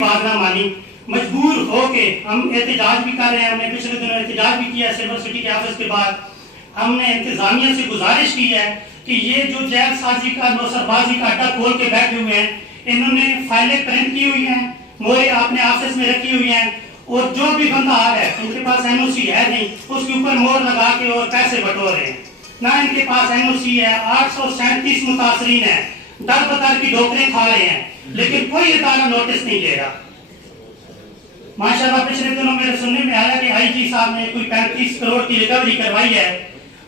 बात ना मानी, मजबूर होके हम एहतजाज भी कर रहे हैं। हमने पिछले दिनों एहतजाज भी किया सिल्वर सिटी के ऑफिस के बाद। हमने इंतजामिया से गुजारिश की है कि ये जो जेल साजी का नौसरबाजी का अड्डा खोल के बैठे हुए हैं, इन्होंने फाइलें प्रिंट की हुई हैं, मोहरे अपने ऑफिस में रखी हुई हैं, और जो भी बंदा आ रहा है इनके पास एनओसी है नहीं, उसके ऊपर मोहर लगा के और पैसे बटोर रहे हैं। ना इनके पास एनओसी है। 837 मुतासरीन है, दर बदर की ठोकरें खा रहे हैं, लेकिन कोई इदारा नोटिस नहीं ले रहा। माशाल्लाह पिछले दिनों मेरे सुनने में आया कि आईजी साहब ने कोई 35 करोड़ की रिकवरी करवाई है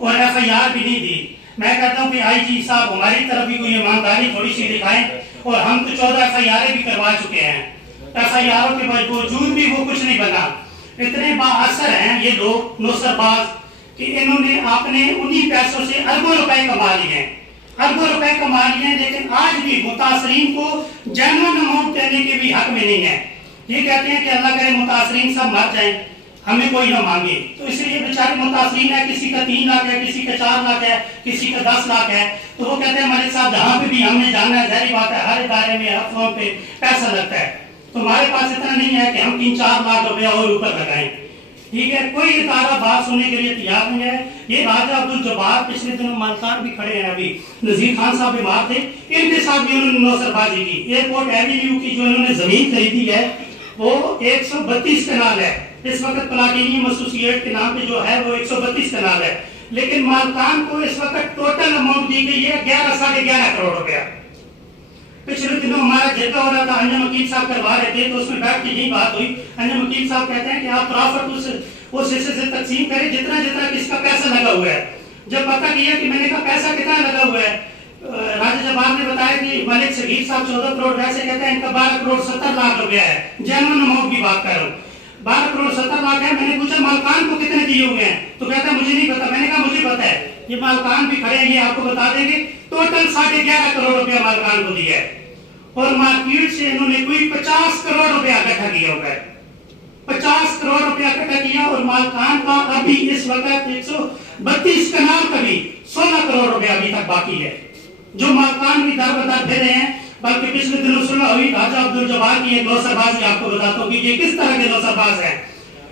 और एफआईआर भी नहीं दी। मैं कहता हूँ कि आईजी साहब हमारी तरफ भी कोई ईमानदारी थोड़ी सी दिखाएं, और हम तो 14 एफआईआर भी करवा चुके हैं। एफआईआर के बावजूद भी वो कुछ नहीं बना। इतने बाअसर हैं ये लोग नौसरबाज कि इन्होंने आपने उन्हीं पैसों से अरबों रुपए कमा लिए हैं, अरबों रुपए कमा लिए हैं, लेकिन आज भी मुतासरीन को जेन्युइन अमाउंट देने के भी हक में नहीं है। ये कहते हैं कि अल्लाह करे मुतासरीन सब मर जाएं, हमें कोई ना मांगे। तो इसलिए बेचारे मुतासरीन है, किसी का 3 लाख है, किसी का 4 लाख है, किसी का 10 लाख है। तो वो कहते हैं मलिक साहब जहाँ पे भी हमने जाना है, जारी बात है हर इदारे में हर फॉर्म पे पैसा लगता है, तो हमारे पास इतना नहीं है कि हम 3-4 लाख रुपया और ऊपर लगाएं। ठीक है, कोई इदारा बात सुनने के लिए तैयार नहीं है। ये राजा अब्दुल जब्बार पिछले दिनों मालकान भी खड़े हैं, अभी नजीर खान साहब बीमार थे, इनके साथ भी उन्होंने नौसरबाजी की। एयरपोर्ट एवेन्यू की जो इन्होंने जमीन खरीदी है वो 132 कनाल है। इस वक्त प्लाटिनियम एसोसिएट के नाम पे जो है वो 132 कनाल है, लेकिन मालकान को इस वक्त टोटल अमाउंट दी गई है 11-11.5 करोड़ रुपया। पिछले दिनों हमारा झेका हो रहा था, अंजम वकील साहब करवा रहे थे, तो उसमें बैठ के यही बात हुई। अंजम वकील साहब कहते हैं कि आप प्रॉफिट उस हिस्से से तकसीम करें जितना जितना किसका पैसा लगा हुआ है। जब पता किया कि मैंने कहा पैसा कितना लगा हुआ है, राजा जब्बार ने बताया कि मलिक सगीर साहब 14 करोड़, वैसे कहते हैं इनका 12 करोड़ 70 लाख रुपया है। जेन्युइन अमाउंट की बात कर रहा हूँ, 12 करोड़ 70 लाख है। मैंने पूछा मालकान को कितने दिए हुए हैं, तो कहता मुझे नहीं पता। मैंने कहा मुझे पता है, ये मालकान भी खड़े हैं, ये आपको बता देंगे। टोटल 11.5 करोड़ रुपया मालकान को दिया है, और मार्केट से इन्होंने कोई 50 करोड़ रुपया इकट्ठा किया हुआ है। 50 करोड़ रुपया इकट्ठा किया, और मालकान का अभी इस वक्त 132 कनाल का भी 16 करोड़ रुपया अभी तक बाकी है, जो मालकान भी दर बदर फिर रहे हैं। बल्कि पिछले दिनों सुलह हुई राजा अब्दुल जब्बार की एक नौसरबाजी आपको बताता हूँ कि ये किस तरह के नौसरबाज है।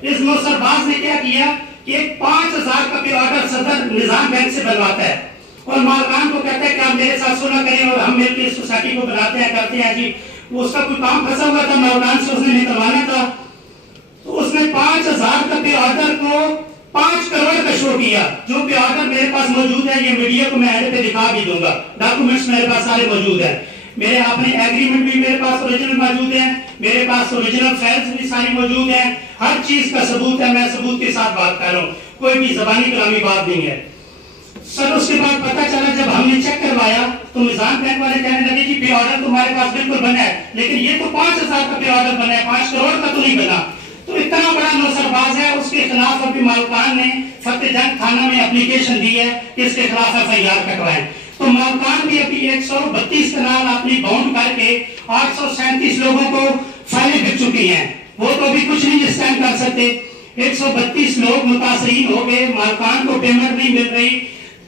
इस नौसरबाज ने क्या किया कि एक 5000 का पे ऑर्डर सदर निजाम बैंक से बनवाता है, और मालकान को कहता है कि आप मेरे साथ सुलह करें और हम मिलकर सोसाइटी को बनाते हैं, करते हैं जी। उसका कोई काम फंसा हुआ था, मालकान से उसने निकलवाना था, तो उसने 5000 का पे ऑर्डर को 5 करोड़ का शो किया। जो पे ऑर्डर मेरे पास मौजूद है, ये मीडिया को मैं एड पे दिखा भी दूंगा, डॉक्यूमेंट्स मेरे पास सारे मौजूद है। मेरे अपने एग्रीमेंट भी मेरे पास ओरिजिनल मौजूद है, मेरे पास ओरिजिनल फाइल्स भी सारी मौजूद है, हर चीज का सबूत है। मैं सबूत के साथ बात कर रहा हूँ, कोई भी जबानी कलामी बात नहीं है सर। उसके बाद पता चला जब हमने चेक करवाया तो निजाम बैंक वाले कहने लगे कि पे ऑर्डर तुम्हारे पास बिल्कुल बना है, लेकिन ये तो 5000 का पे ऑर्डर बना है, 5 करोड़ का तो नहीं बना। तो इतना बड़ा नौसरबाज है, उसके खिलाफ अभी मालकान ने फतेहजंग थाना में एप्लीकेशन दी है कि इसके खिलाफ एफआईआर कटवाएं। तो मालकान भी अभी 132 कनाल अपनी बाउंड करके 837 लोगों को फाइलें भिज चुकी हैं, वो तो अभी कुछ नहीं स्टैंड कर सकते। 132 लोग मुतासरीन हो गए, मालकान को पेमेंट नहीं मिल रही।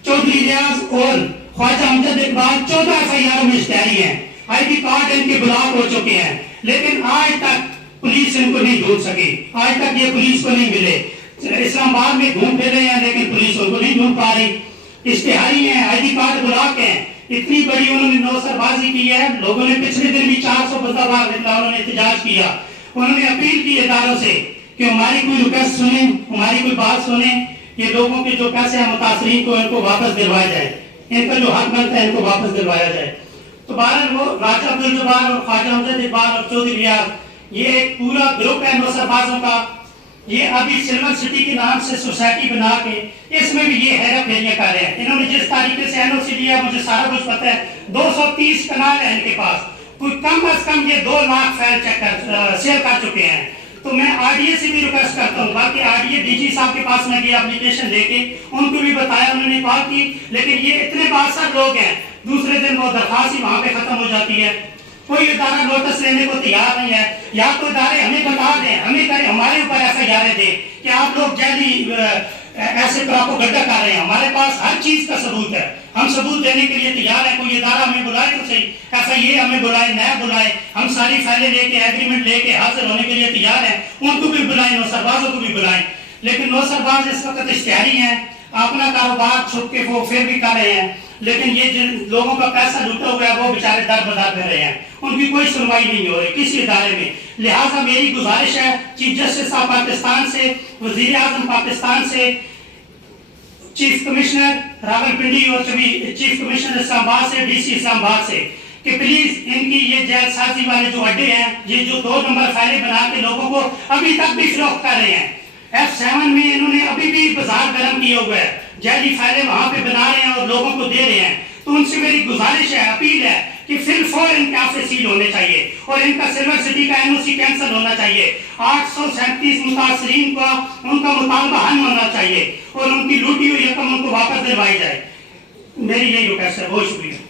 चौधरी रियाज और ख्वाजा अमजद इकबाल 14 एफआईआर में तैयारी है, आईडी कार्ड इनके ब्लॉक हो चुके हैं, लेकिन आज तक पुलिस इनको नहीं ढूंढ सकी। आज तक ये पुलिस को नहीं मिले। इस्लामाबाद में घूम फिर रहे हैं, लेकिन पुलिस उनको नहीं ढूंढ पा रही। इश्तेहारी है, आईडी कार्ड ब्लॉक है। इतनी बड़ी उन्होंने नौसरबाजी की है। लोगों ने पिछले दिन भी 400 बंदा बाहर निकला, उन्होंने एहतजाज किया, उन्होंने अपील की इदारों से कि हमारी कोई रिक्वेस्ट सुने, हमारी कोई बात सुने, ये लोगों के जो पैसे हैं मुतासरीन को इनको वापस दिलवाया जाए, इनका जो हक बनता है इनको वापस दिलवाया जाए। तो बहरहाल वो राजा अब्दुल जब्बार और ख्वाजा अमजद इकबाल और चौधरी रियाज, ये एक पूरा ग्रुप है नौसरबाजों का। ये अभी सिल्वर सिटी के नाम से सोसाइटी बना के इसमें भी ये हेरा फेरियां कर रहे हैं। इन्होंने जिस तरीके से एनओसी लिया मुझे सारा कुछ पता है। 230 कनाल है इनके पास, कोई कम अज कम ये 2 लाख फाइल सेल कर चुके हैं। तो मैं आरडीए से भी रिक्वेस्ट करता हूँ, बाकी आरडीए डीजी साहब के पास में गया एप्लीकेशन लेके, उनको भी बताया, उन्होंने बात की, लेकिन ये इतने बादशाह लोग हैं, दूसरे दिन वो दरखास्त ही वहां पे खत्म हो जाती है। कोई इदारा नोटिस लेने को तैयार नहीं है। या तो इदारे हमें बता दें, हमें करें, हमारे ऊपर एफआईआर दे कि आप लोग जैली ऐसे प्रोपेगेंडा कर रहे हैं। हमारे पास हर चीज का सबूत है, हम सबूत देने के लिए तैयार है। कोई इदारा हमें बुलाए तो सही, FIA हमें बुलाए, नया बुलाए, हम सारी फाइलें लेके एग्रीमेंट लेके हाजिर होने के लिए तैयार है। उनको भी बुलाएं, नौसरबाजों को भी बुलाएं। लेकिन नौसरबाज इस वक्त इश्तिहारी हैं, अपना कारोबार छुप के वो फिर भी कर रहे हैं, लेकिन ये जिन लोगों का पैसा लूटा हुआ है वो बेचारे दर बदर कर रहे हैं, उनकी कोई सुनवाई नहीं हो रही किसी इदारे में। लिहाजा मेरी गुजारिश है चीफ जस्टिस साहब पाकिस्तान से, वजीर आजम पाकिस्तान से, चीफ कमिश्नर रावलपिंडी और चीफ कमिश्नर इस्लामाबाद से, DC इस्लामाबाद से, कि प्लीज इनकी ये जालसाजी वाले जो अड्डे हैं, ये जो 2 नंबर फाइलें बना के लोगों को अभी तक भी फरोख्त कर रहे हैं। F7 में इन्होंने अभी भी बाजार गर्म किया हुआ है, जाली फाइलें वहां पे बना रहे हैं और लोगों को दे रहे हैं। तो उनसे मेरी गुजारिश है, अपील है कि फिर फौरन इनके ऑफिस सील होने चाहिए और इनका सिल्वर सिटी का NOC कैंसिल होना चाहिए। 837 मुतासरीन का उनका मुतालबा हल होना चाहिए और उनकी लूटी हुई रकम उनको वापस दिलवाई जाए। मेरी यही रिक्वेस्ट है। बहुत शुक्रिया।